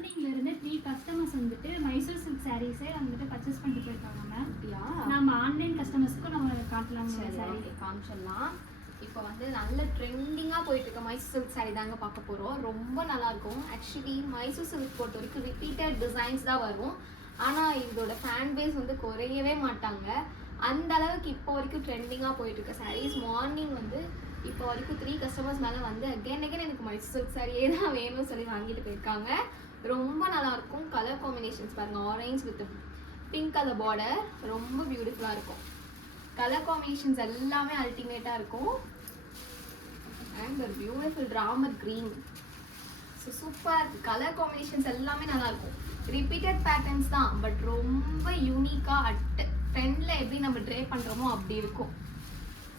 மார்னிங்ல இருந்து 3 கஸ்டமர்ஸ் வந்துட்டு மைசூர் சில்க் சாரீஸே வந்துட்டு பர்ச்சேஸ் பண்ணிட்டு போயிருக்காங்க மேம். அப்படியா? நம்ம ஆன்லைன் கஸ்டமர்ஸ்க்கு நம்ம காட்டலாம் சாரி காமிச்சிடலாம். இப்போ வந்து நல்ல ட்ரெண்டிங்காக போயிட்டு இருக்க மைசூர் சில்க் சாரீ தாங்க பார்க்க போகிறோம். ரொம்ப நல்லாயிருக்கும். ஆக்சுவலி மைசூர் சில்க் பொறுத்த வரைக்கும் ரிப்பீட்டட் டிசைன்ஸ் தான் வரும். ஆனால் இதோட ஃபேன் பேஸ் வந்து குறையவே மாட்டாங்க. அந்த அளவுக்கு இப்போ வரைக்கும் ட்ரெண்டிங்காக போயிட்டு இருக்க சாரீஸ். மார்னிங் வந்து இப்போ வரைக்கும் 3 கஸ்டமர்ஸ் மேலே வந்து அகேன் எனக்கு மைசூர் சில்க் சாரியே தான் வேணும்னு சொல்லி வாங்கிட்டு போயிருக்காங்க. ரொம்ப நல்லாயிருக்கும். கலர் காம்பினேஷன்ஸ் பாருங்கள், orange with pink colour border, ரொம்ப பியூட்டிஃபுல்லாக இருக்கும். கலர் காம்பினேஷன்ஸ் எல்லாமே அல்டிமேட்டாக இருக்கும். அண்ட் ஒரு பியூட்டிஃபுல் ராமர் க்ரீன். ஸோ சூப்பராக இருக்குது. கலர் காம்பினேஷன்ஸ் எல்லாமே நல்லாயிருக்கும். ரிப்பீட்டட் பேட்டர்ன்ஸ் தான், பட் ரொம்ப யூனிக்காக ட்ரெண்டில் எப்படி நம்ம ட்ரே பண்ணுறோமோ அப்படி இருக்கும்.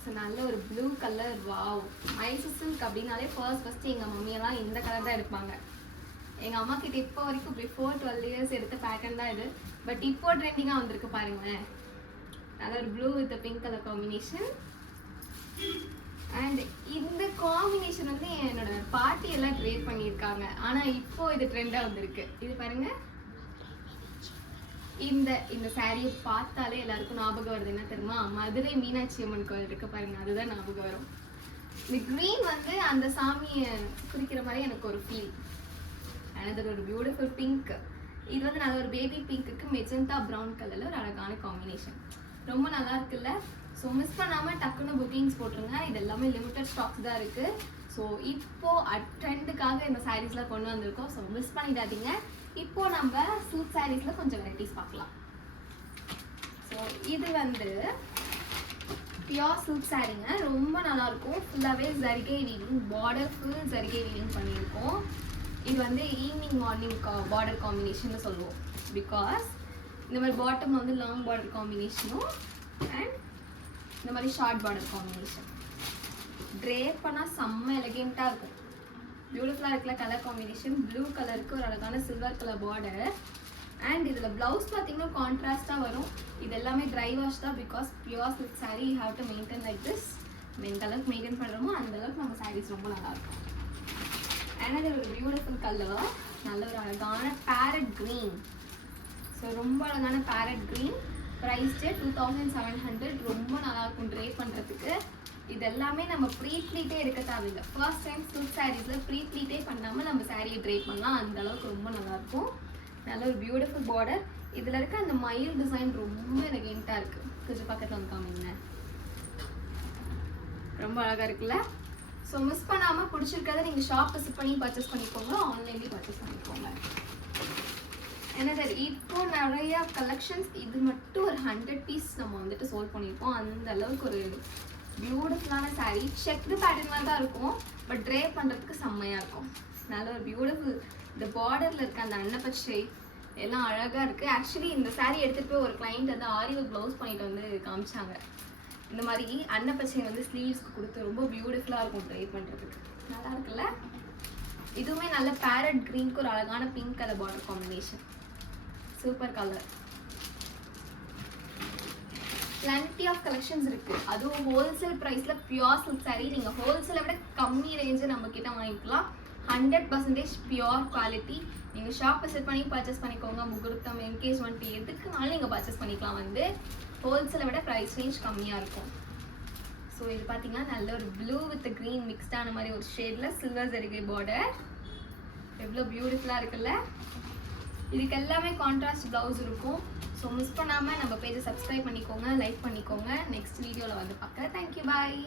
ஸோ நல்ல ஒரு blue colour. Wow! Mysore silk அப்படின்னாலே ஃபர்ஸ்ட்டு எங்கள் மம்மியெல்லாம் இந்த கலர் தான் எடுப்பாங்க. எங்கள் அம்மா கிட்ட இப்போ வரைக்கும் பிஃபோர் 12 இயர்ஸ் எடுத்த பேட்டர்ன் தான் இது. பட் இப்போ ட்ரெண்டிங்காக வந்திருக்கு பாருங்களேன். நல்ல ஒரு blue with pink colour combination. And இந்த காம்பினேஷன் வந்து என்னோட பாட்டி எல்லாம் ட்ரேட் பண்ணியிருக்காங்க. ஆனால் இப்போ இது ட்ரெண்டாக வந்திருக்கு. இது பாருங்க. இந்த சாரியை பார்த்தாலே எல்லாருக்கும் ஞாபகம் வருது என்ன தெரியுமா? மதுரை மீனாட்சி அம்மன் கோயில் இருக்கு பாருங்க, அதுதான் ஞாபகம் வரும். இந்த க்ரீன் வந்து அந்த சாமியை குறிக்கிற மாதிரி எனக்கு ஒரு ஃபீல். அண்ட் ஒரு பியூட்டிஃபுல் பிங்க். இது வந்து நல்ல ஒரு பேபி பிங்க்குக்கு மெஜந்தா ப்ரௌன் கலரில் ஒரு அழகான காம்பினேஷன். ரொம்ப நல்லா இருக்குல்ல? ஸோ மிஸ் பண்ணாமல் டக்குன்னு புக்கிங்ஸ் போட்டுருங்க. இது எல்லாமே லிமிட்டட் ஸ்டாக்ஸ் தான் இருக்குது. ஸோ இப்போது ட்ரெண்டுக்காக இந்த சாரீஸ்லாம் கொண்டு வந்திருக்கோம். ஸோ மிஸ் பண்ணிடாதீங்க. இப்போ நம்ம சில்க் சாரீஸில் கொஞ்சம் வெரைட்டிஸ் பார்க்கலாம். ஸோ இது வந்து பியோர் சில்க் சாரீங்க. ரொம்ப நல்லாயிருக்கும். ஃபுல்லாகவே ஜரிகை வீவிங், பார்டர் ஃபுல் ஜரிகை வீவிங் பண்ணியிருக்கோம். இது வந்து ஈவினிங் மார்னிங் பார்டர் காம்பினேஷன் சொல்லுவோம். பிகாஸ் இந்த மாதிரி பாட்டம் வந்து லாங் பார்டர் காம்பினேஷனும் அண்ட் இந்த மாதிரி ஷார்ட் பார்டர் காம்பினேஷன். ட்ரே பண்ணால் செம்ம எலகெண்ட்டாக இருக்கும். பியூட்டிஃபுல்லாக இருக்குல்ல கலர் காம்பினேஷன். ப்ளூ கலருக்கு ஒரு அழகான சில்வர் கலர் பார்டர். அண்ட் இதில் ப்ளவுஸ் பார்த்தீங்கன்னா கான்ட்ராஸ்ட்டாக வரும். இது எல்லாமே ட்ரை வாஷ் தான். Because pure silk sari you have to maintain like this. எந்த அளவுக்கு மெயின்டைன் பண்ணுறோமோ அந்த அளவுக்கு நம்ம சாரீஸ் ரொம்ப நல்லாயிருக்கும். அண்ட் அது ஒரு பியூட்டிஃபுல் கலர். நல்ல ஒரு அழகான பேரட் க்ரீன். ஸோ ரொம்ப அழகான பேரட் க்ரீன். ப்ரைஸ்டு 2700. ரொம்ப நல்லாயிருக்கும் ட்ரே பண்ணுறதுக்கு. இது எல்லாமே நம்ம ப்ரீ ப்ளீட்டே எடுக்க தேவையில்லை. ஃபர்ஸ்ட் டைம் சில்க் சாரீஸில் ப்ரீ ப்ளீட்டே பண்ணாமல் நம்ம சாரியை ட்ரை பண்ணலாம். அந்த அளவுக்கு ரொம்ப நல்லாயிருக்கும். நல்ல ஒரு பியூட்டிஃபுல் பார்டர். இதில் இருக்க அந்த மயில் டிசைன் ரொம்ப எலகெண்ட்டாக இருக்குது. கொஞ்சம் பக்கத்தில் வந்து காமிங்க. ரொம்ப அழகாக இருக்குல்ல? ஸோ மிஸ் பண்ணாமல் பிடிச்சிருக்கிறத நீங்கள் ஷாப் விசிட் பண்ணி பர்ச்சேஸ் பண்ணிக்கோங்க, ஆன்லைன்லேயும் பர்ச்சேஸ் பண்ணிக்கோங்க. என்னது இப்போ நிறையா கலெக்ஷன்ஸ். இது மட்டும் ஒரு 100 பீஸ் நம்ம வந்துட்டு சோல்ட் பண்ணியிருக்கோம். அந்த அளவுக்கு ஒரு பியூட்டிஃபுல்லான சாரீ. செக்டு பேட்டர்னாக தான் இருக்கும், பட் ட்ரே பண்ணுறதுக்கு செம்மையாக இருக்கும். நல்ல ஒரு பியூட்டிஃபுல். இந்த பார்டரில் இருக்க அந்த அன்னப்பச்சை எல்லாம் அழகாக இருக்குது. ஆக்சுவலி இந்த சாரீ எடுத்துகிட்டு போய் ஒரு கிளைண்ட் வந்து ஆரி ப்ளவுஸ் பண்ணிட்டு வந்து காமிச்சாங்க. இந்த மாதிரி அன்னப்பச்சை வந்து ஸ்லீவ்ஸ்க்கு கொடுத்து ரொம்ப பியூட்டிஃபுல்லாக இருக்கும் ட்ரை பண்ணுறதுக்கு. நல்லா இருக்குல்ல? இதுவுமே நல்ல பேரட் க்ரீனுக்கு ஒரு அழகான pink colour border combination. Super colour. Plenty of collections இருக்குது. அதுவும் ஹோல்சேல் ப்ரைஸில் பியோர் சில்க் சாரீ. நீங்கள் ஹோல்சேலை விட கம்மி ரேஞ்சு நம்மக்கிட்ட வாங்கிக்கலாம். 100% பியோர் குவாலிட்டி. நீங்கள் ஷாப் விசிட் பண்ணி பர்ச்சேஸ் பண்ணிக்கோங்க. முகூர்த்தம், என்கேஜ்மெண்ட் எதுக்குனாலும் நீங்கள் பர்ச்சேஸ் பண்ணிக்கலாம். வந்து ஹோல்சேலை விட ப்ரைஸ் ரேஞ்ச் கம்மியாக இருக்கும். ஸோ இது பார்த்தீங்கன்னா நல்ல ஒரு ப்ளூ வித் க்ரீன் மிக்ஸ்டான மாதிரி ஒரு ஷேடில் சில்வர் ஜரிகை பார்டர். எவ்வளோ பியூட்டிஃபுல்லாக இருக்குல்ல? இதுக்கு எல்லாமே கான்ட்ராஸ்ட் ப்ளவுஸ் இருக்கும். ஸோ மிஸ் பண்ணாமல் நம்ம பேஜை சப்ஸ்கிரைப் பண்ணிக்கோங்க, லைக் பண்ணிக்கோங்க. நெக்ஸ்ட் வீடியோவில் வந்து பார்க்க. தேங்க்யூ, பாய்.